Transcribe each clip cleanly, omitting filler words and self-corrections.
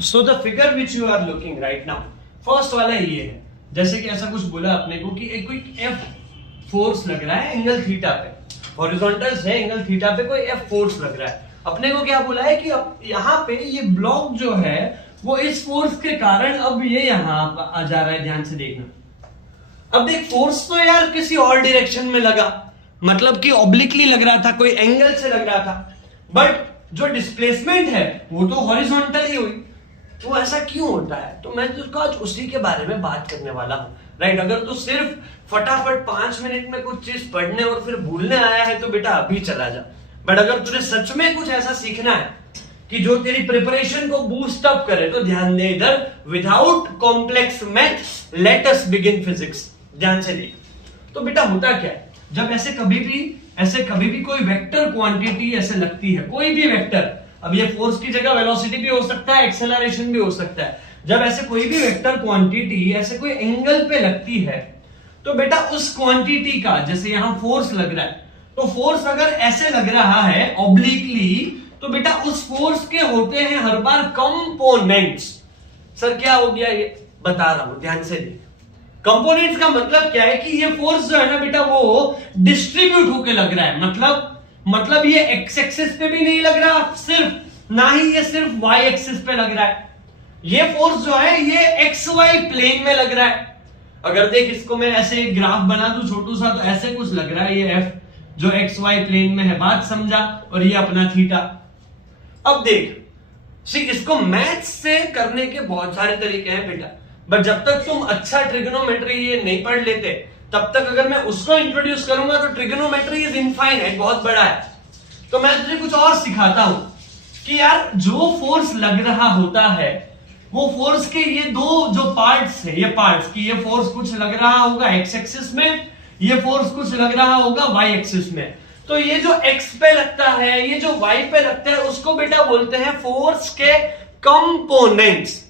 So the figure which you are looking right now, first वाला ये है, जैसे कि ऐसा कुछ बोला अपने को कि एक कोई एफ फोर्स लग रहा है एंगल थीटा पे, हॉरिजॉन्टल है एंगल थीटा पे कोई एफ फोर्स लग रहा है। अपने को क्या बोला है कि अब यहाँ पे ये ब्लॉक जो है वो इस फोर्स के कारण अब ये यहाँ आ जा रहा है, ध्यान से देखना। अब देख फोर्स तो यार किसी और डायरेक्शन में लगा, मतलब कि ऑब्लिकली लग रहा था, कोई एंगल से लग रहा था, बट जो डिस्प्लेसमेंट है वो तो हॉरिजॉन्टल ही हुई। तो ऐसा क्यों होता है, तो मैं तुझको आज उसी के बारे में बात करने वाला हूं, राइट। अगर तू सिर्फ फटाफट 5 मिनट में कुछ चीज पढ़ने और फिर भूलने आया है तो बेटा अभी चला जा, बट अगर तुझे सच में कुछ ऐसा सीखना है कि जो तेरी प्रिपरेशन को बूस्ट अप करे तो ध्यान दे इधर, without complex math let us begin physics. ध्यान से देख, तो बेटा होता क्या है, जब ऐसे कभी भी कोई वेक्टर क्वांटिटी ऐसे लगती है, कोई भी वेक्टर, अब ये फोर्स की जगह वेलोसिटी भी हो सकता है, एक्सेलरेशन भी हो सकता है, जब ऐसे कोई भी वेक्टर क्वांटिटी ऐसे कोई एंगल पे लगती है तो बेटा उस क्वांटिटी का, जैसे यहां फोर्स लग रहा है, तो फोर्स अगर ऐसे लग रहा है ऑब्लिकली, तो बेटा उस फोर्स के होते हैं हर बार कंपोनेंट्स। सर क्या हो गया ये बता रहा हूं, ध्यान से देख। कंपोनेंट्स का मतलब क्या है कि ये फोर्स जो है ना बेटा वो डिस्ट्रीब्यूट होके लग रहा है, मतलब ये एक्स एक्सिस पे भी नहीं लग रहा सिर्फ, ना ही ये सिर्फ वाई एक्सिस पे लग रहा है। ये फोर्स जो है ये एक्स वाई प्लेन में लग रहा है। अगर देख इसको मैं ऐसे एक ग्राफ बना दूं छोटू सा, तो ऐसे कुछ लग रहा है, ये एफ जो एक्स वाई प्लेन में है, बात समझा, और ये अपना थीटा। अब देख इसको मैथ्स से करने के बहुत सारे तरीके हैं बेटा, बट जब तक तुम अच्छा ट्रिग्नोमेट्री ये नहीं पढ़ लेते तब तक अगर मैं उसको इंट्रोड्यूस करूंगा तो ट्रिग्नोमेट्री इज इनफाइनाइट, बहुत बड़ा है। तो मैं तुझे कुछ और सिखाता हूं कि यार जो फोर्स लग रहा होता है वो फोर्स के ये दो जो पार्ट्स है, ये पार्ट्स की, ये फोर्स कुछ लग रहा होगा एक्स एक्सिस में, ये फोर्स कुछ लग रहा होगा वाई एक्सिस में। तो ये जो एक्स पे लगता है, ये जो वाई पे लगता है, उसको बेटा बोलते हैं फोर्स के कंपोनेंट्स।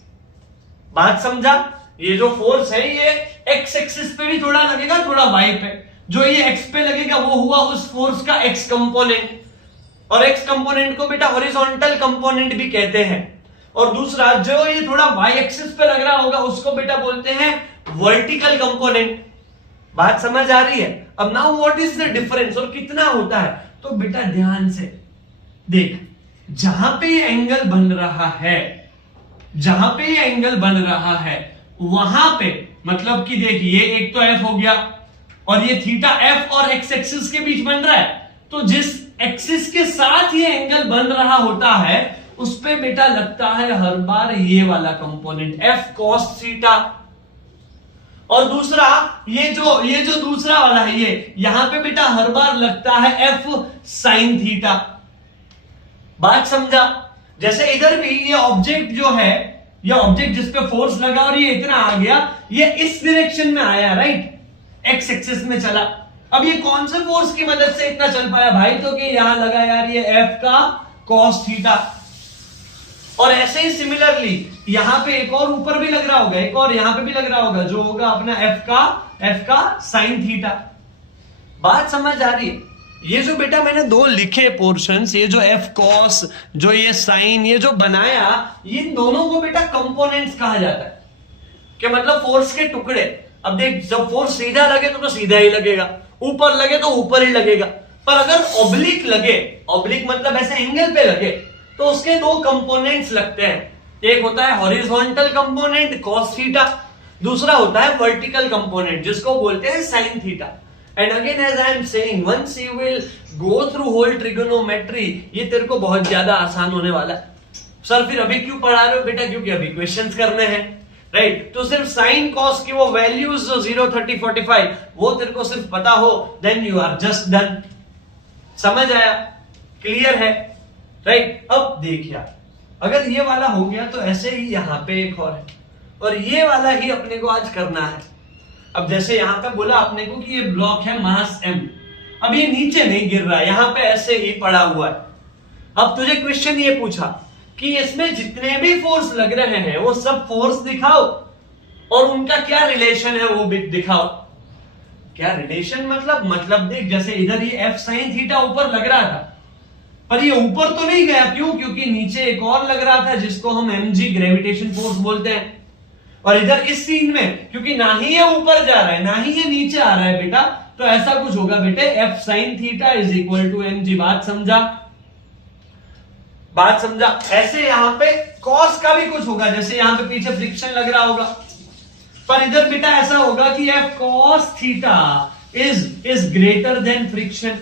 बात समझा, ये जो फोर्स है ये एक्स एक्सिस पे भी थोड़ा लगेगा, थोड़ा वाई पे, जो ये एक्स पे लगेगा वो हुआ उस फोर्स का एक्स कंपोनेंट, और एक्स कंपोनेंट को बेटा हॉरिजॉन्टल कंपोनेंट भी कहते हैं। और दूसरा जो ये थोड़ा वाई एक्सिस पे लग रहा होगा उसको बेटा बोलते हैं वर्टिकल कंपोनेंट। बात समझ आ रही है। अब now what is the difference और कितना होता है, तो बेटा ध्यान से देख, जहां पे ये एंगल बन रहा है, जहां पे ये एंगल बन रहा है वहां पे, मतलब कि देख ये एक तो एफ हो गया और ये थीटा एफ और एक्स एक्सिस के बीच बन रहा है, तो जिस एक्सिस के साथ ये एंगल बन रहा होता है उस पे बेटा लगता है हर बार ये वाला कंपोनेंट एफ कॉस थीटा, और दूसरा ये जो दूसरा वाला है ये यहां पे बेटा हर बार लगता है एफ साइन थीटा। बात समझा। जैसे इधर भी ये ऑब्जेक्ट जो है, ये ऑब्जेक्ट जिस पे फोर्स लगा और ये इतना आ गया, ये इस डायरेक्शन में आया, राइट, एक्स एक्सिस में चला। अब ये कौन से फोर्स की मदद से इतना चल पाया भाई, तो कि यहां लगा यार ये एफ का कॉस थीटा, और ऐसे ही सिमिलरली यहां पे एक और ऊपर भी लग रहा होगा, एक और यहां पे भी लग रहा होगा, जो होगा अपना एफ का साइन थीटा। बात समझ आ रही है। ये जो बेटा मैंने दो लिखे पोर्शंस, ये जो एफ कॉस, जो ये साइन, ये जो बनाया, ये दोनों को बेटा कंपोनेंट्स कहा जाता है, कि मतलब फोर्स के टुकड़े। अब देख जब फोर्स सीधा लगे तो सीधा ही लगेगा, ऊपर लगे तो ऊपर ही लगेगा, पर अगर ऑब्लिक लगे, ऑब्लिक मतलब ऐसे एंगल पे लगे, तो उसके दो कंपोनेंट्स लगते हैं। एक होता है हॉरिजॉन्टल कंपोनेंट कॉस थीटा, दूसरा होता है वर्टिकल कंपोनेंट जिसको बोलते हैं sine theta. And again as I am saying, once you will go through whole trigonometry, ये तेरे को बहुत ज्यादा आसान होने वाला है। सर फिर अभी क्यों पढ़ा रहे हो बेटा, क्योंकि अभी क्वेश्चंस करने हैं, राइट। तो सिर्फ साइन कॉस की वो वैल्यूज जो 0, 30, 45 वो तेरे को सिर्फ पता हो, then you are just done. समझ आया, क्लियर है, राइट। अब देख यार, अगर ये वाला हो गया तो ऐसे ही यहां पे एक और है, और ये वाला ही अपने को आज करना है। अब जैसे यहां पे बोला आपने को कि ये ब्लॉक है मास m, अब ये नीचे नहीं गिर रहा है, यहां पे ऐसे ही पड़ा हुआ है। अब तुझे क्वेश्चन ये पूछा कि इसमें जितने भी फोर्स लग रहे हैं वो सब फोर्स दिखाओ और उनका क्या रिलेशन है वो भी दिखाओ। क्या रिलेशन मतलब देख, जैसे इधर ये एफ साइन थीटा ऊपर लग रहा था, पर ये ऊपर तो नहीं गया, क्यों? क्योंकि नीचे एक और लग रहा था जिसको हम mg ग्रेविटेशन फोर्स बोलते हैं। और इधर इस सीन में क्योंकि ना ही ये ऊपर जा रहा है ना ही ये नीचे आ रहा है बेटा, तो ऐसा कुछ होगा बेटे f sin theta is equal to mg। बात समझा? बात समझा? ऐसे यहां पे cos का भी कुछ होगा, जैसे यहां पे पीछे फ्रिक्शन लग रहा होगा, पर इधर बेटा ऐसा होगा कि f cos theta is greater than friction,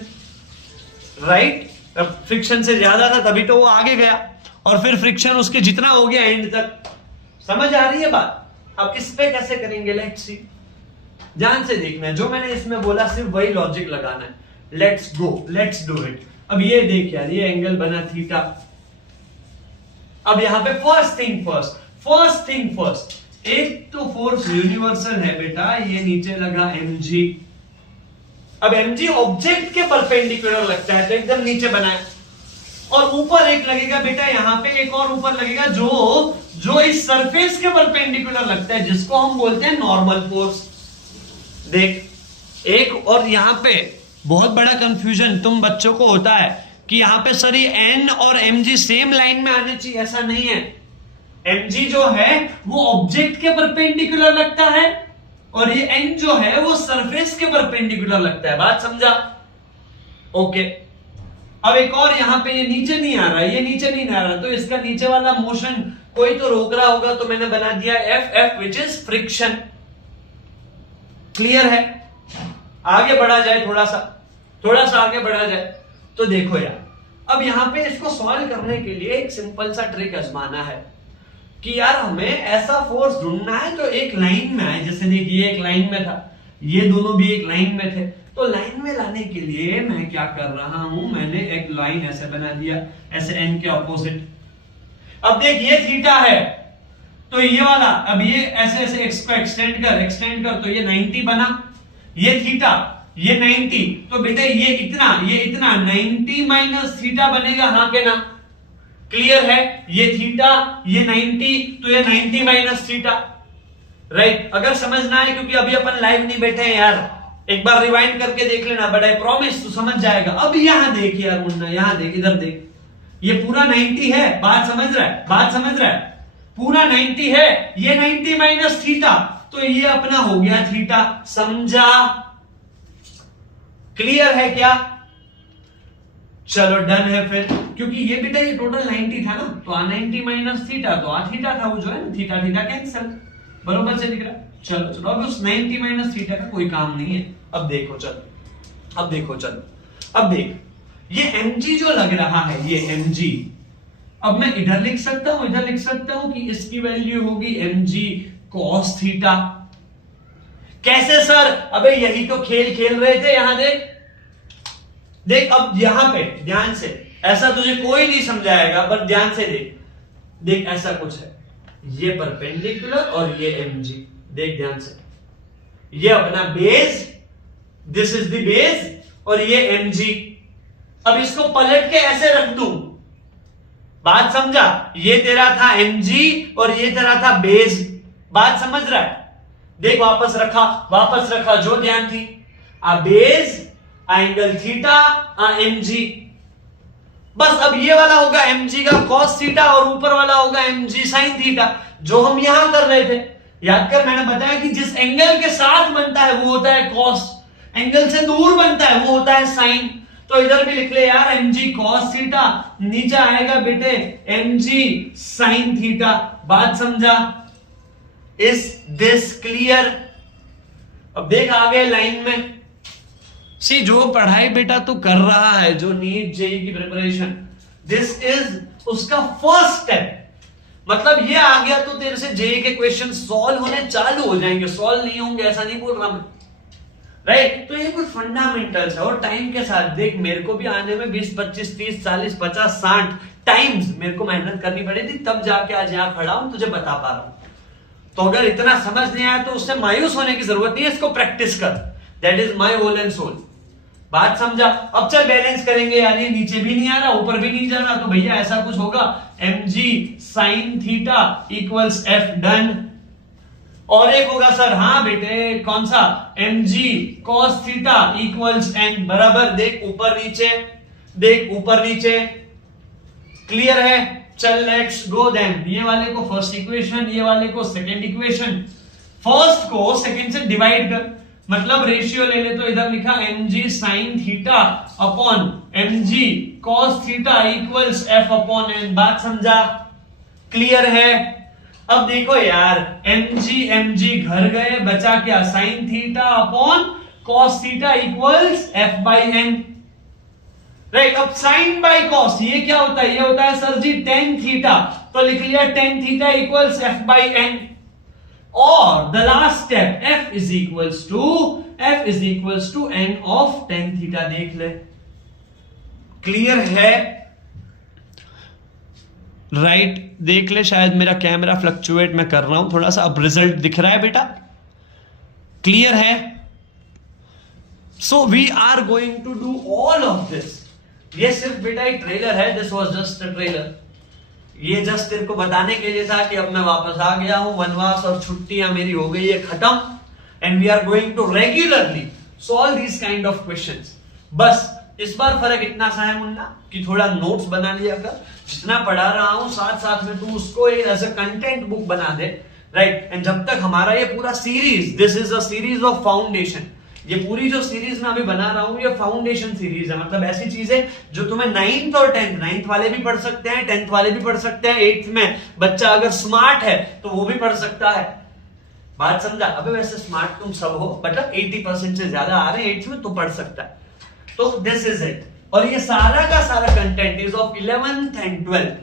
right? Friction से ज्यादा था तभी तो वो आगे गया, और फिर फ्रिक्शन उसके जितना हो गया एंड तक। समझ आ रही है बात? अब इस पे कैसे करेंगे, लेट्स सी। ध्यान से देखना है, जो मैंने इसमें बोला सिर्फ वही लॉजिक लगाना है। Let's go, let's do it. अब ये देख यार, ये एंगल बना थीटा। अब यहां पे फर्स्ट थिंग फर्स्ट, एक तो फोर्स यूनिवर्सल है बेटा, ये नीचे लगा mg। अब mg ऑब्जेक्ट के परपेंडिकुलर लगता है तो एकदम नीचे बनाए, और ऊपर एक लगेगा बेटा, यहां पे एक और ऊपर लगेगा जो इस सरफेस के परपेंडिकुलर लगता है, जिसको हम बोलते हैं नॉर्मल फोर्स। देख एक, और यहां पे बहुत बड़ा कंफ्यूजन तुम बच्चों को होता है कि यहां पे सर ये n और mg सेम लाइन में आने चाहिए, ऐसा नहीं है। mg जो है वो ऑब्जेक्ट के परपेंडिकुलर लगता है, और ये n जो है वो सरफेस के परपेंडिकुलर लगता है। बात समझा? ओके। अब एक और यहां पे ये नीचे नहीं आ रहा, ये नीचे नहीं आ रहा, तो इसका नीचे वाला मोशन कोई तो रोक रहा होगा, तो मैंने बना दिया f which is friction. Clear है? आगे बढ़ा जाए, थोड़ा सा आगे बढ़ा जाए तो देखो यार, अब यहां पे इसको सॉल्व करने के लिए एक सिंपल सा ट्रिक आजमाना है कि यार हमें ऐसा फोर्स ढूंढना है तो एक लाइन में आए। जैसे देखिए ये एक लाइन में था, ये दोनों भी एक लाइन में थे, तो लाइन में लाने के लिए मैं क्या कर रहा हूं, मैंने एक लाइन ऐसे बना दिया, ऐसे n के ऑपोजिट। अब देख ये थीटा है तो ये वाला, अब ये ऐसे ऐसे एक्सटेंड कर तो ये 90 बना, ये थीटा ये 90, तो बेटा ये इतना 90 माइनस थीटा बनेगा, हाँ के ना? क्लियर है? ये थीटा ये 90, तो ये 90 माइनस थीटा, राइट? अगर समझ ना आए, क्योंकि अभी अपन लाइव नहीं बैठे हैं यार, एक बार रिवाइंड करके देख लेना, बट आई प्रॉमिस तू समझ जाएगा। अब यहां देख यार मुन्ना, यहां देख, इधर देख, ये पूरा 90 है। बात समझ रहा है? पूरा 90 है, ये 90 माइनस थीटा, तो ये अपना हो गया थीटा। समझा? क्लियर है क्या? चलो डन है फिर, क्योंकि ये बेटा ये टोटल 90 था ना, तो आ 90 माइनस थीटा, तो आ थीटा था, वो जो है थीटा कैंसिल, बरोबर से दिख रहा है। चलो अब उस 90 माइनस थीटा का कोई काम नहीं है। अब देखो चलो, अब देख ये mg जो लग रहा है, ये mg, अब मैं इधर लिख सकता हूं कि इसकी वैल्यू होगी mg cos थीटा। कैसे सर? अबे यही तो खेल रहे थे। यहां देख अब यहां पे ध्यान से, ऐसा तुझे कोई नहीं समझाएगा, पर ध्यान से देख ऐसा कुछ है, ये परपेंडिकुलर और ये mg, देख ध्यान से, ये अपना base, this is the base, और ये mg। अब इसको पलट के ऐसे रख दूं, बात समझा? ये तेरा था mg और ये तेरा था बेस। बात समझ रहा है? देख वापस रखा, जो ध्यान थी, आ बेस, आ एंगल थीटा, आ mg। बस अब ये वाला होगा mg का cos थीटा और ऊपर वाला होगा mg sin थीटा, जो हम यहां कर रहे थे। याद कर, मैंने बताया कि जिस एंगल के साथ बनता है वो होता है cos, एंगल से दूर बनता है वो होता है sin। तो इधर भी लिख ले यार mg cos थीटा, नीचे आएगा बेटे mg sin थीटा। बात समझा? Is this clear? अब देख आगे लाइन में, सी जो पढ़ाई बेटा तू कर रहा है, जो नीट जेई की प्रिपरेशन, दिस इज उसका फर्स्ट स्टेप। मतलब ये आ गया तो तेरे से जेई के क्वेश्चन सॉल्व होने चालू हो जाएंगे, सॉल्व नहीं होंगे ऐसा नहीं बोल रहा मैं, राइट? तो ये कुछ फंडामेंटल्स है, और टाइम के साथ देख, मेरे को भी आने में 20 25 30 40 50 60 टाइम्स मेरे को मेहनत करनी पड़ी थी, तब जाके आज यहां खड़ा हूं, तुझे बता पा रहा हूं। तो अगर इतना समझ नहीं आया तो उससे मायूस होने की जरूरत नहीं है, इसको प्रैक्टिस कर, that is my whole and soul. बात समझा? अब चल बैलेंस करेंगे यार, ये नीचे भी नहीं आ रहा ऊपर भी नहीं जा रहा, तो भैया ऐसा कुछ होगा mg sin theta equals f done. और एक होगा सर, हाँ बेटे कौन सा, mg cos theta equals n, बराबर। देख ऊपर नीचे, क्लियर है? चल लेट्स गो देन। ये वाले को फर्स्ट इक्वेशन, ये वाले को सेकंड इक्वेशन। फर्स्ट को सेकंड से डिवाइड कर, मतलब रेशियो ले ले तो इधर लिखा mg sin theta upon mg cos theta equals f upon n। बात समझा? क्लियर है? अब देखो यार, mg घर गए, बचा क्या? sin theta upon cos theta equals f by n। Right, अब साइन बाई कॉस ये क्या होता है? ये होता है सर जी टेन थीटा, तो लिख लिया ten theta equals F by N. और the last step f is equals to n of ten theta. देख ले, क्लियर है? राइट, देख ले, शायद मेरा कैमरा फ्लक्चुएट मैं कर रहा हूं थोड़ा सा। अब रिजल्ट दिख रहा है बेटा? क्लियर है? So we are going to do all of this. ये सिर्फ बेटा एक ट्रेलर है, this was just a trailer. ये जस्ट तेरे को बताने के लिए था कि अब मैं वापस आ गया हूं, वनवास और छुट्टियां मेरी हो गई है खत्म, and we are going to regularly solve this kind of questions. बस इस बार फर्क इतना सा है मुन्ना कि थोड़ा नोट्स बना लिया कर, जितना पढ़ा रहा हूं साथ साथ में तू उसको एज अ कंटेंट बुक बना दे। राइट, एंड जब तक हमारा ये पूरा series, this is a series of foundation, ये पूरी जो सीरीज मैं अभी बना रहा हूं ये फाउंडेशन सीरीज है। मतलब ऐसी चीजें जो तुम्हें 9th और 10th, 9th वाले भी पढ़ सकते हैं, 10th वाले भी पढ़ सकते हैं, 8th में बच्चा अगर स्मार्ट है तो वो भी पढ़ सकता है। बात समझा? अबे वैसे स्मार्ट तुम सब हो, मतलब 80% से ज्यादा आ रहे हैं 8th में, तो पढ़ सकता है। तो दिस इज इट। और ये सारा का सारा content is of 11th and 12th,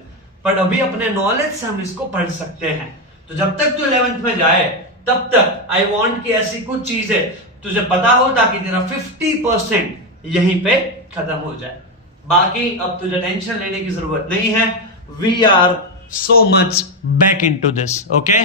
but अभी अपने नॉलेज से हम इसको पढ़ सकते हैं। तो जब तक तू 11th में जाए तब तक आई वांट कि ऐसी कुछ चीजें तुझे पता हो ताकि तेरा 50% यहीं पे खत्म हो जाए। बाकी अब तुझे टेंशन लेने की जरूरत नहीं है। We are so much back into this, okay?